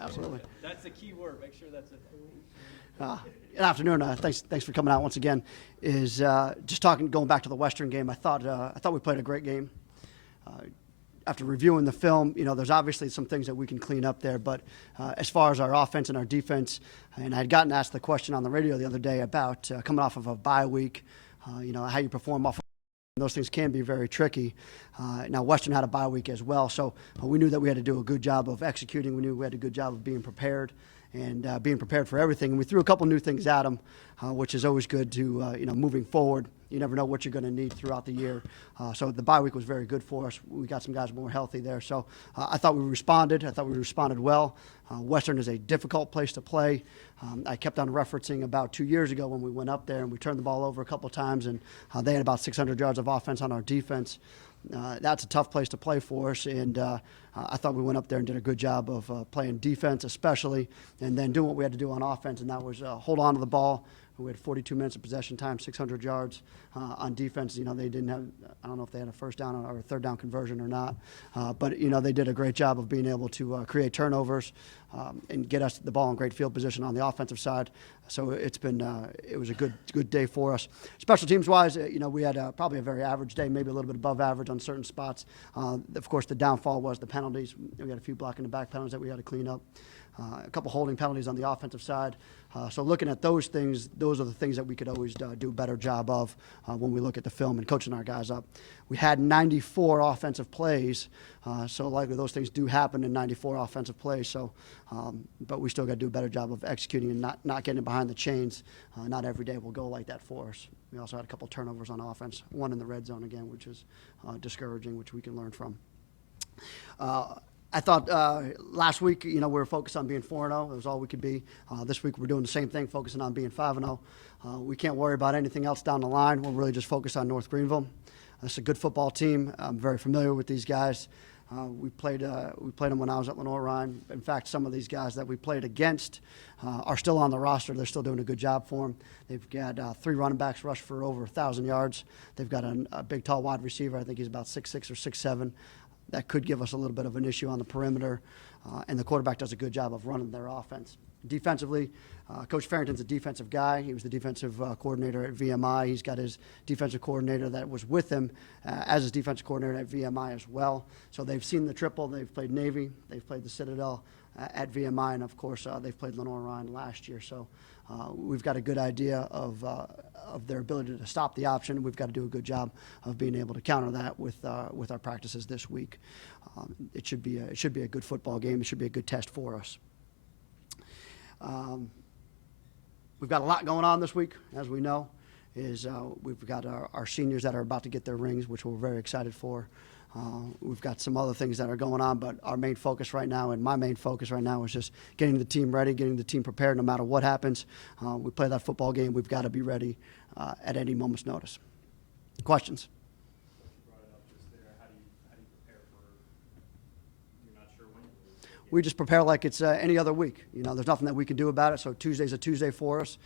Absolutely. That's the key word. Make sure that's it. Good afternoon. Thanks for coming out once again. Just going back to the Western game. I thought we played a great game. After reviewing the film, there's obviously some things that we can clean up there. But as far as our offense and our defense, and I had gotten asked the question on the radio the other day about coming off of a bye week, how you perform off. Those things can be very tricky. Now, Western had a bye week as well, so we knew that we had to do a good job of executing. We knew we had a good job of being prepared and being prepared for everything. And we threw a couple new things at them, which is always good to, moving forward. You never know what you're going to need throughout the year. So the bye week was very good for us. We got some guys more healthy there. So I thought we responded. I thought we responded well. Western is a difficult place to play. I kept on referencing about 2 years ago when we went up there and we turned the ball over a couple of times, and they had about 600 yards of offense on our defense. That's a tough place to play for us, and I thought we went up there and did a good job of playing defense especially, and then doing what we had to do on offense, and that was hold on to the ball. We had 42 minutes of possession time, 600 yards on defense. They didn't have, I don't know if they had a first down or a third down conversion or not, but they did a great job of being able to create turnovers and get us the ball in great field position on the offensive side. So it was a good day for us. Special teams wise, we had probably a very average day, maybe a little bit above average on certain spots. Of course, the downfall was the penalties. We had a few blocking the back penalties that we had to clean up. A couple holding penalties on the offensive side. So looking at those things, those are the things that we could always do a better job of when we look at the film and coaching our guys up. We had 94 offensive plays, so likely those things do happen in 94 offensive plays. So, but we still got to do a better job of executing and not getting behind the chains. Not every day will go like that for us. We also had a couple turnovers on offense, one in the red zone again, which is discouraging, which we can learn from. I thought last week, we were focused on being 4-0. It was all we could be. This week, we're doing the same thing, focusing on being 5-0. We can't worry about anything else down the line. We're really just focused on North Greenville. It's a good football team. I'm very familiar with these guys. We played them when I was at Lenoir-Rhyne. In fact, some of these guys that we played against are still on the roster. They're still doing a good job for them. They've got 3 running backs rush for over 1,000 yards. They've got a big, tall wide receiver. I think he's about 6'6" or 6'7". That could give us a little bit of an issue on the perimeter, and the quarterback does a good job of running their offense. Defensively, Coach Farrington's a defensive guy. He was the defensive coordinator at VMI. He's got his defensive coordinator that was with him as his defensive coordinator at VMI as well. So they've seen the triple. They've played Navy. They've played the Citadel at VMI, and, of course, they've played Lenoir-Rhyne last year. So we've got a good idea of their ability to stop the option. We've got to do a good job of being able to counter that with our practices this week. It should be a good football game. It should be a good test for us. We've got a lot going on this week, as we know. We've got our seniors that are about to get their rings, which we're very excited for. We've got some other things that are going on, but our main focus right now, and my main focus right now, is just getting the team ready, getting the team prepared no matter what happens. We play that football game. We've got to be ready at any moment's notice. Questions? We just prepare like it's any other week. There's nothing that we can do about it, so Tuesday's a Tuesday for us.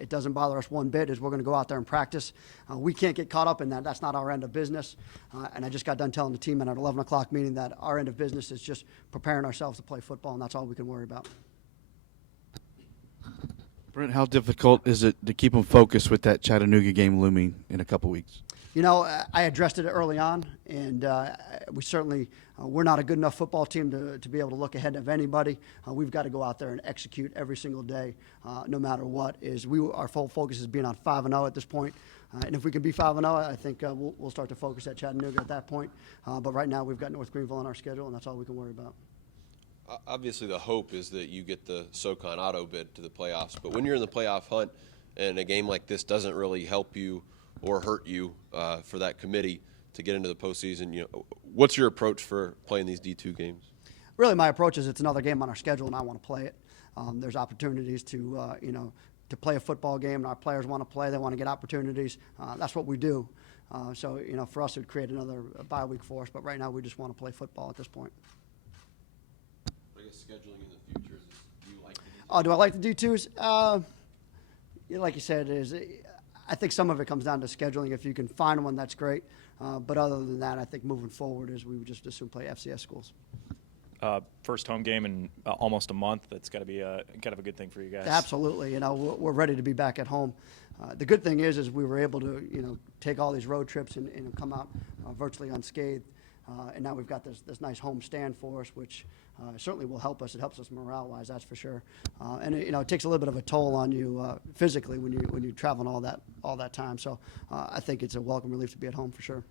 It doesn't bother us one bit as we're going to go out there and practice. We can't get caught up in that. That's not our end of business. And I just got done telling the team at our 11 o'clock meeting that our end of business is just preparing ourselves to play football, and that's all we can worry about. Brent, how difficult is it to keep them focused with that Chattanooga game looming in a couple weeks? I addressed it early on, and we certainly we're not a good enough football team to be able to look ahead of anybody. We've got to go out there and execute every single day, no matter what. Our full focus is being on 5-0 at this point, and if we can be 5-0, I think we'll start to focus at Chattanooga at that point. But right now, we've got North Greenville on our schedule, and that's all we can worry about. Obviously, the hope is that you get the SoCon auto bid to the playoffs. But when you're in the playoff hunt and a game like this doesn't really help you or hurt you for that committee to get into the postseason, what's your approach for playing these D2 games? Really, my approach is it's another game on our schedule, and I want to play it. There's opportunities to play a football game, and our players want to play. They want to get opportunities. That's what we do. So, for us, it would create another bye week for us. But right now, we just want to play football at this point. I guess scheduling in the future, do you like the D2s? Oh, do I like the D2s? Like you said, I think some of it comes down to scheduling. If you can find one, that's great. But other than that, I think moving forward is we would just assume play FCS schools. first home game in almost a month. That's got to be kind of a good thing for you guys. Absolutely. We're ready to be back at home. The good thing is we were able to, take all these road trips and come out virtually unscathed. And now we've got this nice home stand for us, which certainly will help us. It helps us morale-wise, that's for sure. And it takes a little bit of a toll on you physically when you're traveling all that time. So I think it's a welcome relief to be at home for sure.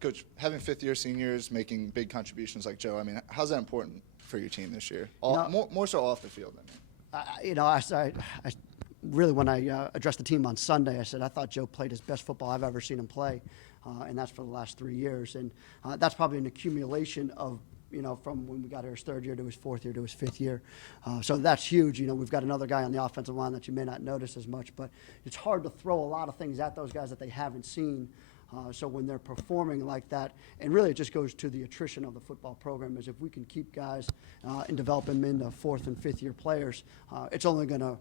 Coach, having fifth-year seniors making big contributions like Joe, I mean, how's that important for your team this year? More so off the field, I mean. I really, when I addressed the team on Sunday, I said I thought Joe played his best football I've ever seen him play, and that's for the last 3 years. And that's probably an accumulation of, from when we got here his third year to his fourth year to his fifth year. So that's huge. We've got another guy on the offensive line that you may not notice as much, but it's hard to throw a lot of things at those guys that they haven't seen. So when they're performing like that, and really it just goes to the attrition of the football program, is if we can keep guys and develop them into fourth and fifth year players, it's only going to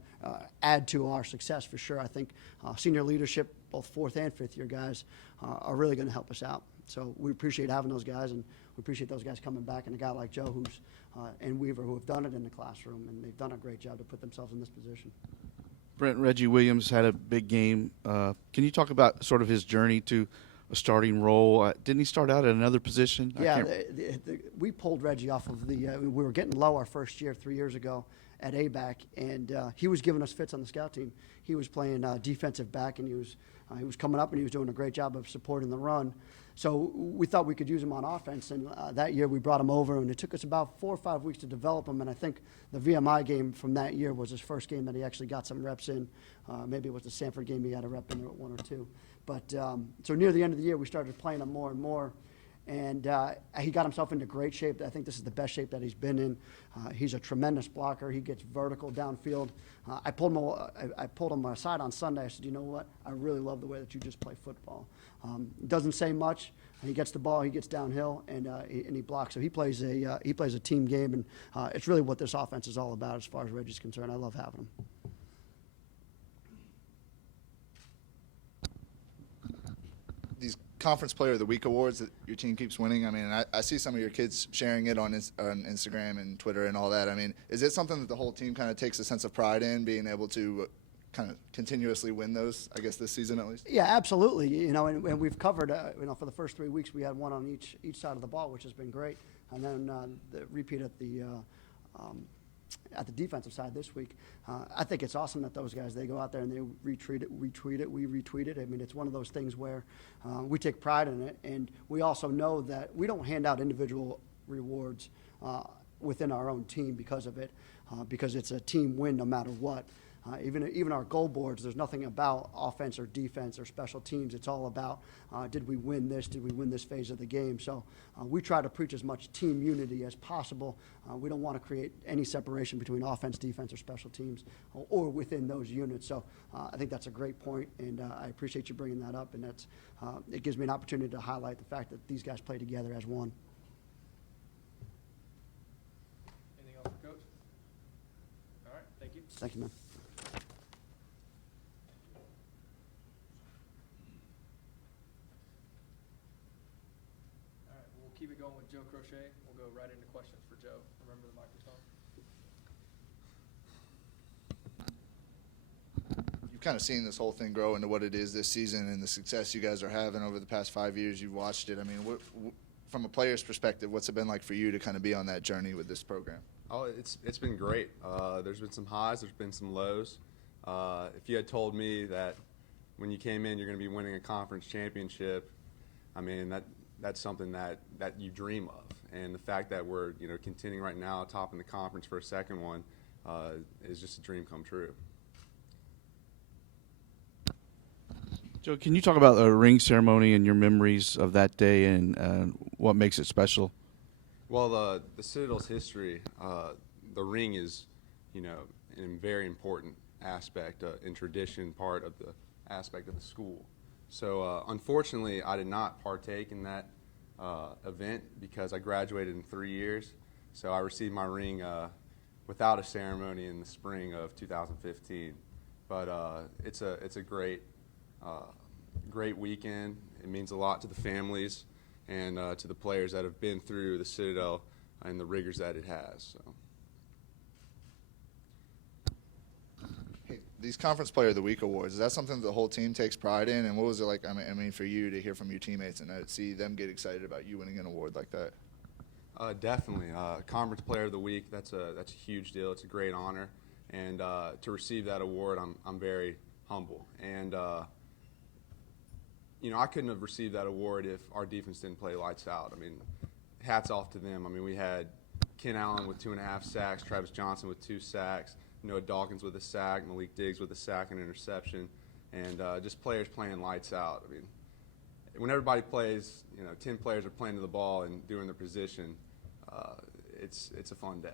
add to our success for sure. I think senior leadership, both fourth and fifth year guys, are really going to help us out. So we appreciate having those guys, and we appreciate those guys coming back, and a guy like Joe and Weaver who have done it in the classroom, and they've done a great job to put themselves in this position. Brent, Reggie Williams had a big game. Can you talk about sort of his journey to a starting role? Didn't he start out at another position? Yeah, we pulled Reggie off of we were getting low our first year 3 years ago at ABAC, and he was giving us fits on the scout team. He was playing defensive back, and he was coming up, and he was doing a great job of supporting the run. So we thought we could use him on offense, and that year we brought him over, and it took us about 4 or 5 weeks to develop him, and I think the VMI game from that year was his first game that he actually got some reps in. Maybe it was the Sanford game he had a rep in there at 1 or 2. But so near the end of the year, we started playing him more and more, and he got himself into great shape. I think this is the best shape that he's been in. He's a tremendous blocker. He gets vertical downfield. I pulled him aside on Sunday. I said, you know what? I really love the way that you just play football. Doesn't say much. He gets the ball. He gets downhill, and he blocks. So he plays a team game, and it's really what this offense is all about as far as Reggie's concerned. I love having him. These Conference Player of the Week awards that your team keeps winning, I mean, I see some of your kids sharing it on Instagram and Twitter and all that. I mean, is it something that the whole team kind of takes a sense of pride in, being able to kind of continuously win those, I guess, this season at least? Yeah, absolutely. And we've covered, for the first 3 weeks, we had one on each side of the ball, which has been great. And then the repeat at the defensive side this week. I think it's awesome that those guys, they go out there and they retweet it, we retweet it. I mean, it's one of those things where we take pride in it, and we also know that we don't hand out individual rewards within our own team because of it, because it's a team win no matter what. Even our goal boards, there's nothing about offense or defense or special teams. It's all about did we win this? Did we win this phase of the game? So we try to preach as much team unity as possible. We don't want to create any separation between offense, defense, or special teams or within those units. So I think that's a great point, and I appreciate you bringing that up. And it gives me an opportunity to highlight the fact that these guys play together as one. Anything else for Coach? All right, thank you. Thank you, man. All right, we'll keep it going with Joe Crochet. We'll go right into questions for Joe. Remember the microphone. You've kind of seen this whole thing grow into what it is this season and the success you guys are having over the past 5 years. You've watched it. I mean, from a player's perspective, what's it been like for you to kind of be on that journey with this program? Oh, it's been great. There's been some highs, there's been some lows. If you had told me that when you came in you're going to be winning a conference championship, I mean that's something that you dream of. And the fact that we're continuing right now top in the conference for a second one is just a dream come true. Joe, can you talk about the ring ceremony and your memories of that day and what makes it special? Well, the Citadel's history, the ring is, a very important aspect and tradition part of the aspect of the school. So unfortunately, I did not partake in that event because I graduated in 3 years. So I received my ring without a ceremony in the spring of 2015. But it's a great weekend. It means a lot to the families and to the players that have been through the Citadel and the rigors that it has. So. Hey, these Conference Player of the Week awards, is that something that the whole team takes pride in? And what was it like, I mean for you to hear from your teammates and see them get excited about you winning an award like that? Definitely. Conference Player of the Week, that's a huge deal. It's a great honor. And to receive that award, I'm very humble. And, I couldn't have received that award if our defense didn't play lights out. I mean, hats off to them. I mean, we had Ken Allen with 2.5 sacks, Travis Johnson with 2 sacks, Noah Dawkins with a sack, Malik Diggs with a sack and interception, and just players playing lights out. I mean, when everybody plays, 10 players are playing to the ball and doing their position, it's a fun day.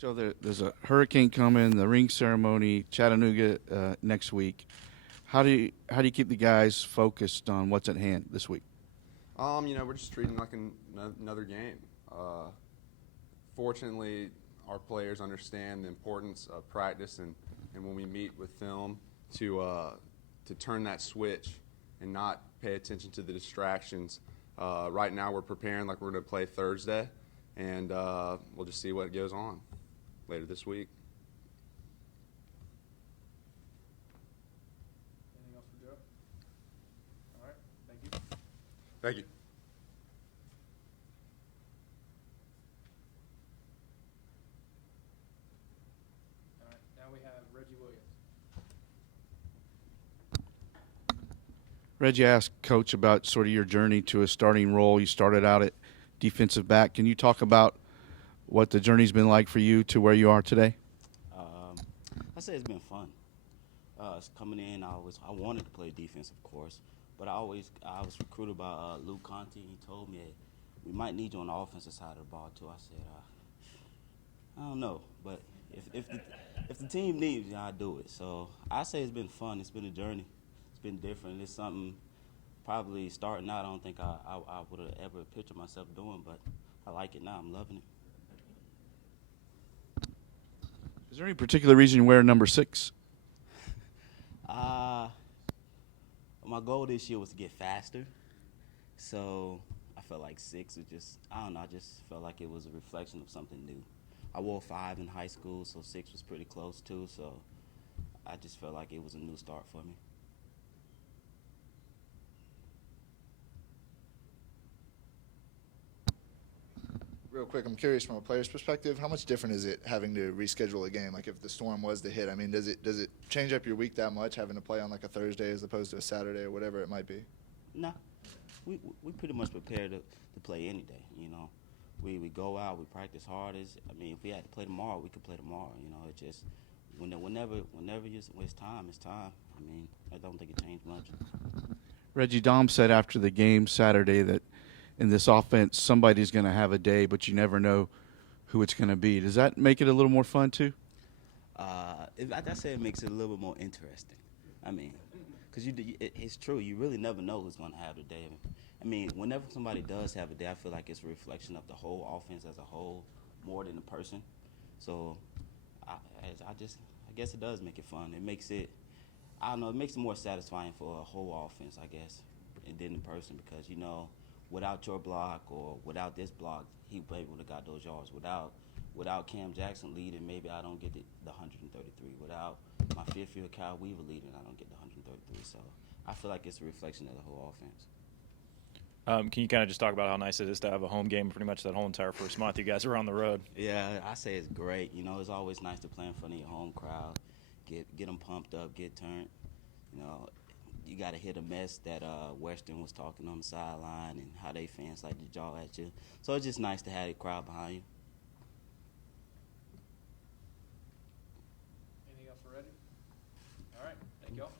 So there's a hurricane coming, the ring ceremony, Chattanooga next week. How do you keep the guys focused on what's at hand this week? We're just treating it like another game. Fortunately, our players understand the importance of practice and when we meet with film to turn that switch and not pay attention to the distractions. Right now we're preparing like we're going to play Thursday, and we'll just see what goes on later this week. Anything else for Joe? All right, thank you. Thank you. All right, now we have Reggie Williams. Reggie, I asked Coach about sort of your journey to a starting role. You started out at defensive back. Can you talk about what the journey's been like for you to where you are today? I say it's been fun. Coming in, I wanted to play defense, of course, but I was recruited by Luke Conte. He told me, hey, we might need you on the offensive side of the ball too. I said, I don't know, but if the team needs me, I'll do it. So I say it's been fun. It's been a journey. It's been different. It's something probably starting out I don't think I would have ever pictured myself doing, but I like it now. I'm loving it. Is there any particular reason you wear number 6? My goal this year was to get faster, so I felt like 6 was just, I don't know, I just felt like it was a reflection of something new. I wore 5 in high school, so 6 was pretty close too, so I just felt like it was a new start for me. Real quick, I'm curious from a player's perspective, how much different is it having to reschedule a game? Like if the storm was to hit, I mean, does it change up your week that much, having to play on like a Thursday as opposed to a Saturday or whatever it might be? Nah, we pretty much prepare to play any day. We go out, we practice hard. If we had to play tomorrow, we could play tomorrow. It just whenever it's time, it's time. I don't think it changed much. Reggie, Dom said after the game Saturday that in this offense, somebody's going to have a day, but you never know who it's going to be. Does that make it a little more fun too? I say it makes it a little bit more interesting. Because it's true. You really never know who's going to have the day. Whenever somebody does have a day, I feel like it's a reflection of the whole offense as a whole more than the person. So I guess it does make it fun. It makes it, I don't know, it makes it more satisfying for a whole offense, I guess, than the person because, without your block or without this block, he maybe would have got those yards. Without Cam Jackson leading, maybe I don't get the 133. Without my fifth year Kyle Weaver leading, I don't get the 133. So I feel like it's a reflection of the whole offense. Can you kind of just talk about how nice it is to have a home game pretty much that whole entire first month you guys are on the road? Yeah, I say it's great. It's always nice to play in front of your home crowd, get them pumped up, get turned. You got to hit a mess that Western was talking on the sideline and how they fans like to jaw at you. So it's just nice to have a crowd behind you. Anything else for Reggie? All right, thank y'all.